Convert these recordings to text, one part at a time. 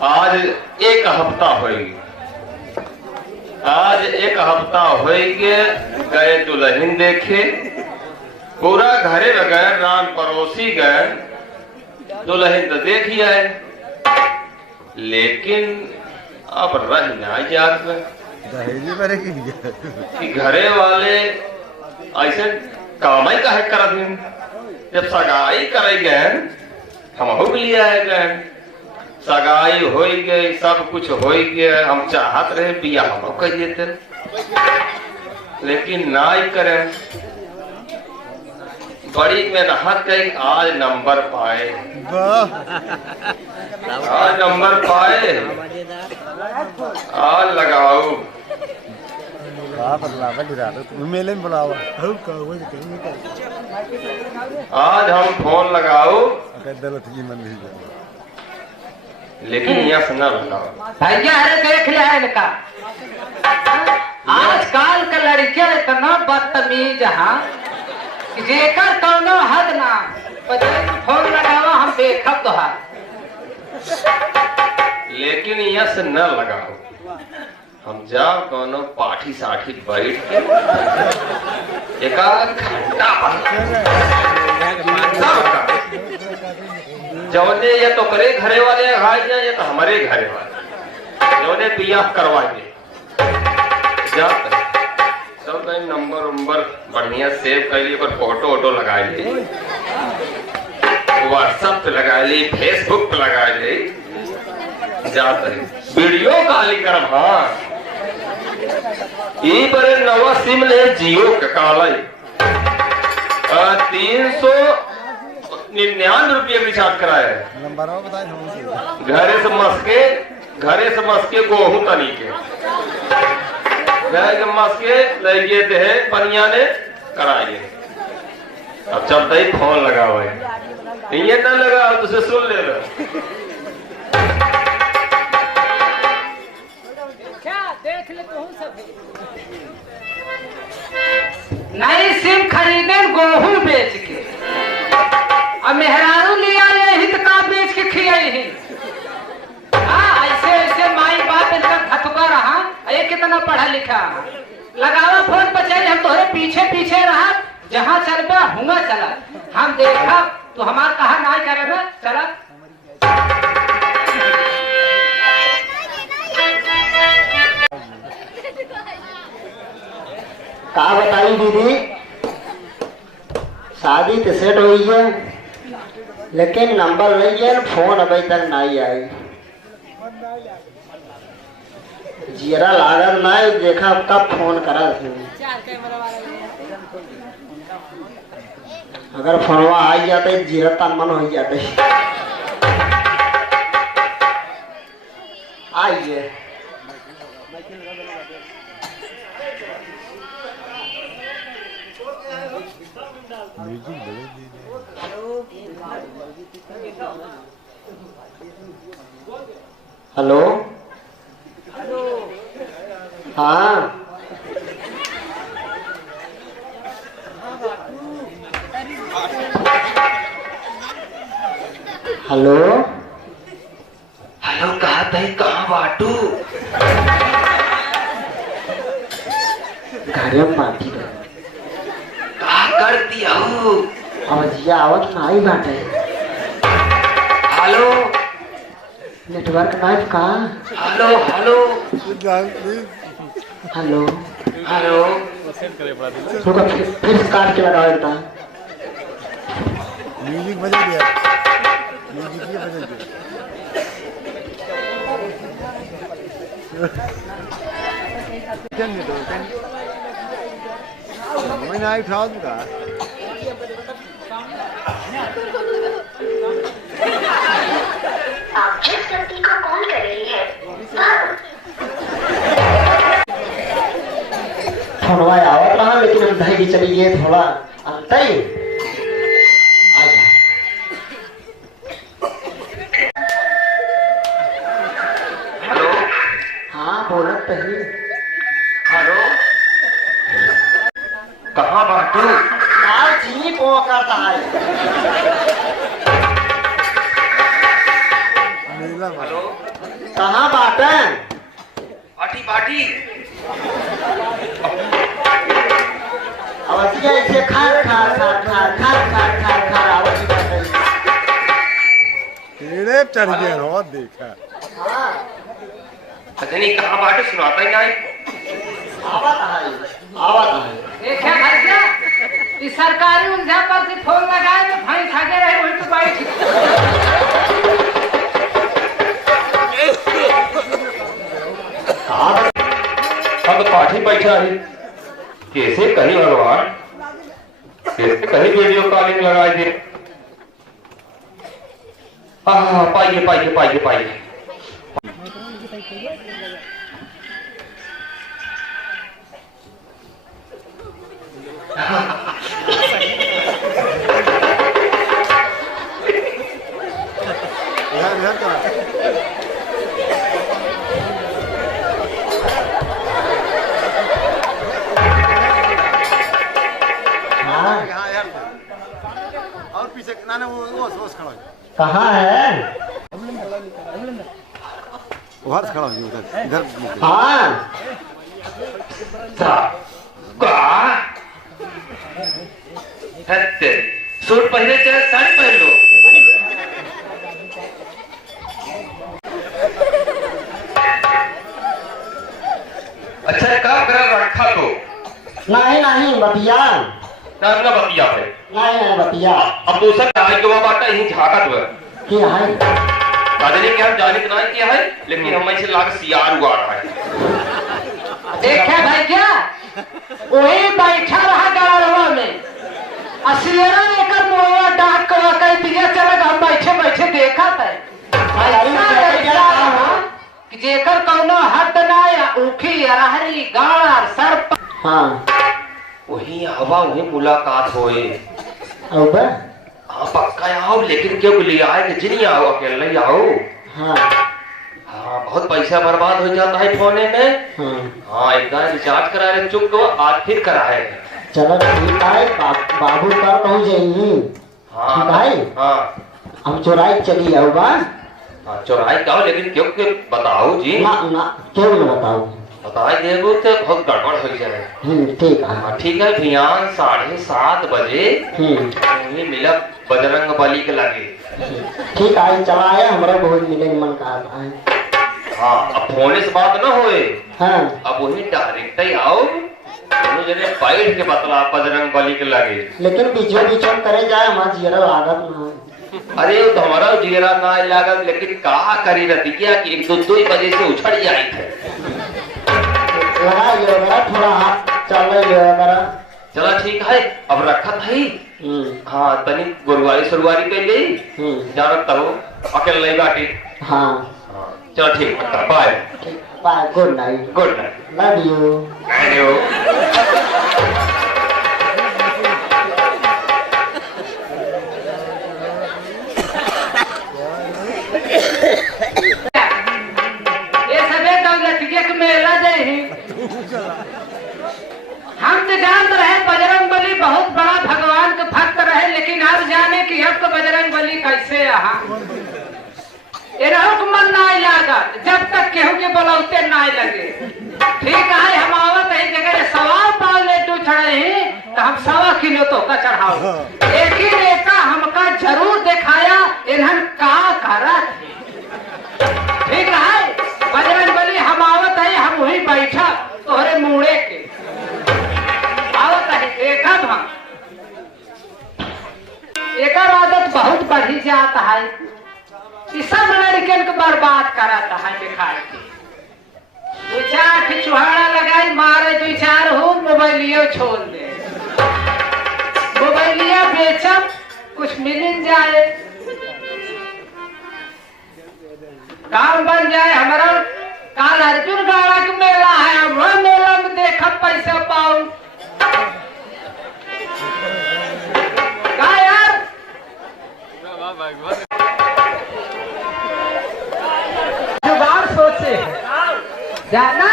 आज एक हफ्ता हो गया गए दुल्हन देखे, पूरा घरे गए, रान पड़ोसी गए, दुल्हन तो देख ही आए, लेकिन अब रह ना याद में कि घरे वाले ऐसे काम ही काहे करत हैं। जब सगाई करे गए हम हो लिया है गए, सगाई हो गई, सब कुछ हो गया, हम चाहत रहे बिया हम कह देते, लेकिन ना ही करें। बड़ी मेहनत कई, आज नंबर पाए, आज नंबर पाए, आज लगाओ आज हम फोन लगाओ, लेकिन यह ना बताओ भैया। अरे देख लिया इनका, आजकल का लड़कियां इतना बदतमीज हाँ, जेकर कौनो हद ना, फोन लगावा हम देखब तो हाँ, लेकिन यह से न लगाओ। हम जाओ कोनो पाठी साठी बैठ के एक घंटा जौने ये तो करे घरे वाले खाए, ये तो हमारे घरे वाले जौने बियाह करवाएंगे, सब कहीं नंबर उम्बर बढ़िया सेव कर लिए, पर फोटो वोटो लगा ली, व्हाट्सएप पे लगा ली, फेसबुक पे लगा ली, जाते वीडियो कॉलिंग करब। हाँ ई बड़े नवा सिम ले जियो के काला 399 रिचार्ज कराया है। घरे से मस्के गोहू तनी के मस्के लगे थे पनिया ने कराइए। अब चलते ही फोन लगा हुआ है, ये न लगा तुझे सुन ले रहा। देख ले नई सिम खरीदे गेहूं बेच के, अब मेहरारू लिया ये हित का बेच के खियाई ही। हाँ ऐसे ऐसे माई बाप इनका खतुका रहा, ये कितना पढ़ा लिखा, लगावा फोन पर चल, हम तोहरे पीछे पीछे रहा, जहाँ चलबा हुआ चला, हम देखा तो हमार कहा ना करेगा चला। का बताई दीदी, शादी तो सेट हुई है, लेकिन नंबर नहीं है, फोन अभी तक नहीं आई। जीरा लागल ना, देखा कब फोन करा थे। अगर फोनवा आ जाते जीरा तन मन हो जाते। आइए हेलो, हाँ हेलो हेलो, कहा थे कहाँ बाटू? घरे में पार्टी कहा कर दिया हो? आवाजिया आवत नहीं बाटे। हेलो, नेटवर्क नहीं का? हेलो हेलो हेलो हेलो, रुको फिर काट के लगाओ एकटा। म्यूजिक बजा दिया, म्यूजिक ये बजा दिया। मैं ना उठा दूंगा। आप जिस व्यक्ति को कॉल कर रही है फोनवा आवत रहा, लेकिन हम धैर्य चली गए थोड़ा अंतई। हेलो, हाँ बोलत पहले। हेलो, कहाँ बाटू? यार जी को करता है। नीला हेलो, जेब चढ़ गया हो देखा। अच्छा नहीं कहाँ बाटे सुनाता ही नहीं। आवत है देखे भैया इस सरकारी उलझा पर से फोन लगाए तो भाई खाके रहे वहीं तो बैठ हम तो पाठी बैठा है कैसे कहीं भगवान कैसे कहीं वीडियो कॉलिंग लगाए दे। पाइए पाइए पाइए पाइए। इधर करा। हाँ हाँ यार और पीछे ना ना वो खड़ा है। कहाँ है? उधर खड़ा है उधर इधर। हाँ सूट पहले चाहे साड़ी पहन लो। अच्छा काम करा रखा तो नहीं नहीं बतिया ना बतिया है। नहीं बतिया अब दूसरा गाय के बाटा यही झाकत हुआ क्या है? दादाजी के हम जाने के नहीं किया है लेकिन हम ऐसे लाग सियार हुआ रहा है। देखे भैया वही बैठा रहा गाड़वा में असियरा लेकर मोया डाक कर कह दिया चल हम बैठे बैठे देखा था कि जेकर कौनो हट ना या ऊखी अरहरी गाड़ सर्प। हाँ वही हवा वही मुलाकात होए। अब हाँ पक्का आओ लेकिन क्यों लिए आए कि जिन्हीं आओ अकेले आओ। हाँ हाँ बहुत पैसा बर्बाद हो जाता है फोने में। हाँ एक बार रिचार्ज करा रहे चुप गो आज फिर कराए। चलो ठीक है बाबू का कहूँ जाइए। हाँ भाई हाँ हम चौराई चली आओ बस। हाँ चौराहे का लेकिन क्यों क्यों बताओ जी। ना ना क्यों ना बताओ बताए देगो तो बहुत गड़बड़ हो जाए। ठीक है। हाँ ठीक है भियान 7:30 बजे वही मिला बजरंग बली के लगे। ठीक है चला आया हमारा बहुत मिले मन का आता है। हाँ अब फोन से बात ना होए। हाँ अब वही डायरेक्ट ही आओ दोनों जने बैठ के बतला बजरंग बली के लगे। लेकिन बीचों बीचों करे जाए हमारा जीरा लागत ना। अरे वो तो हमारा जीरा ना लागत लेकिन कहा करी रहती क्या कि 1-2 बजे से उछड़ जाए थे। लगा योगा थोड़ा हाथ चल योगा। चला ठीक है अब रखत है। हाँ तनी गुरुवारी सुरवारी पे ले जानत हो अकेले बाकी। हाँ चलो ठीक bye bye good night. Good night love you. And you. ये सबे दौलतिया के मेला जाए हम तो जानते रहे बजरंग बली बहुत बड़ा भगवान के भक्त रहे लेकिन अब जाने की अब तो बजरंग बली कैसे यहाँ मन ना लागत जब तक केहू के बोलौते ना लगे। ठीक है हम आवत है जगह 1.25 पाव लेटू चढ़े ही तो हम 1.25 किलो तो का चढ़ाओ। एक ही रेखा हमका जरूर दिखाया इन्हन का करा। ठीक है बजरंग बली हम आवत है हम वही बैठा तोहरे मुड़े के आवत है देखा था। एक आदत बहुत बढ़ी जाता है कि सब लड़कन को बर्बाद कराता है दिखाए के। 2-4 चुहाड़ा लगाई मारे 2-4 हो मोबाइलियो छोड़ दे मोबाइलिया बेचब कुछ मिल जाए काम बन जाए। हमारा काल अर्जुन गाड़ा के मेला है वह मेला में देखा पैसा पाऊ का यार। जुगाड़ सोचे जाना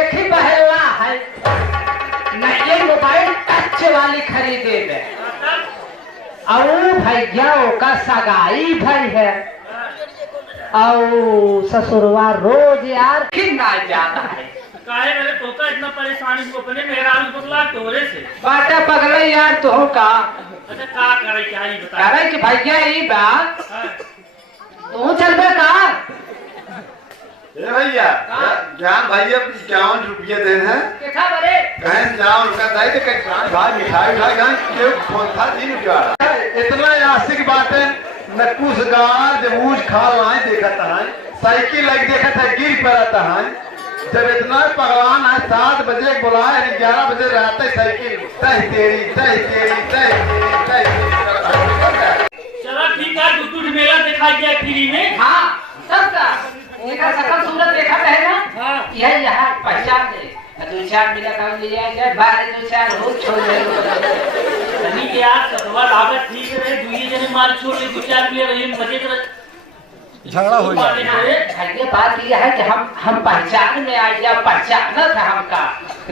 एक ही बहला है न ये मोबाइल टच वाली खरीदे दे और भैया का सगाई भाई है और ससुरवा रोज यार कितना जाता है। काहे मेरे तोता इतना परेशानी को अपने मेहरारू बदला तोरे से बाटा पगले यार तो का अच्छा का करे क्या ही बता करे कि भैया ये बात तू चलबे का ए भैया ज्ञान भैया 51 रुपये देन है देखा बरे कहें जाओ उनका दाई तो कहीं भाई मिठाई उठाई गए क्यों फोन था 3 रुपया इतना आशिक बातें न कुछ गार जब ऊज खा लाए देखा था साइकिल लग देखा था गिर पड़ा था जब इतना पगलान है 7 बजे बुलाए 11 बजे रहता है साइकिल तह तेरी तह तेरी तह तेरी चलो ठीक है दूध मेला दिखाई दिया फ्री में। हाँ सबका इनका सकल सूरत देखा है ना। हाँ। यही यहाँ पहचान ले 2-4 मिनट का लिया जाए बाहर 2-4 हो छोड़ दे सनी के यार सदवा लागत ठीक है दुई जने मार छोड़ ले 2-4 मिनट रही मजे कर झगड़ा हो जाए ये बात ये है कि हम पहचान में आ गया पहचाना था हमका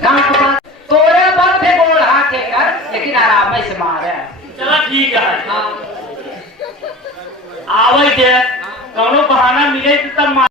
गाँव के पास तोरे बल थे बोल हाथ कर लेकिन आराम से मारे। चलो ठीक है हाँ आवे थे कौनो बहाना मिले तो तब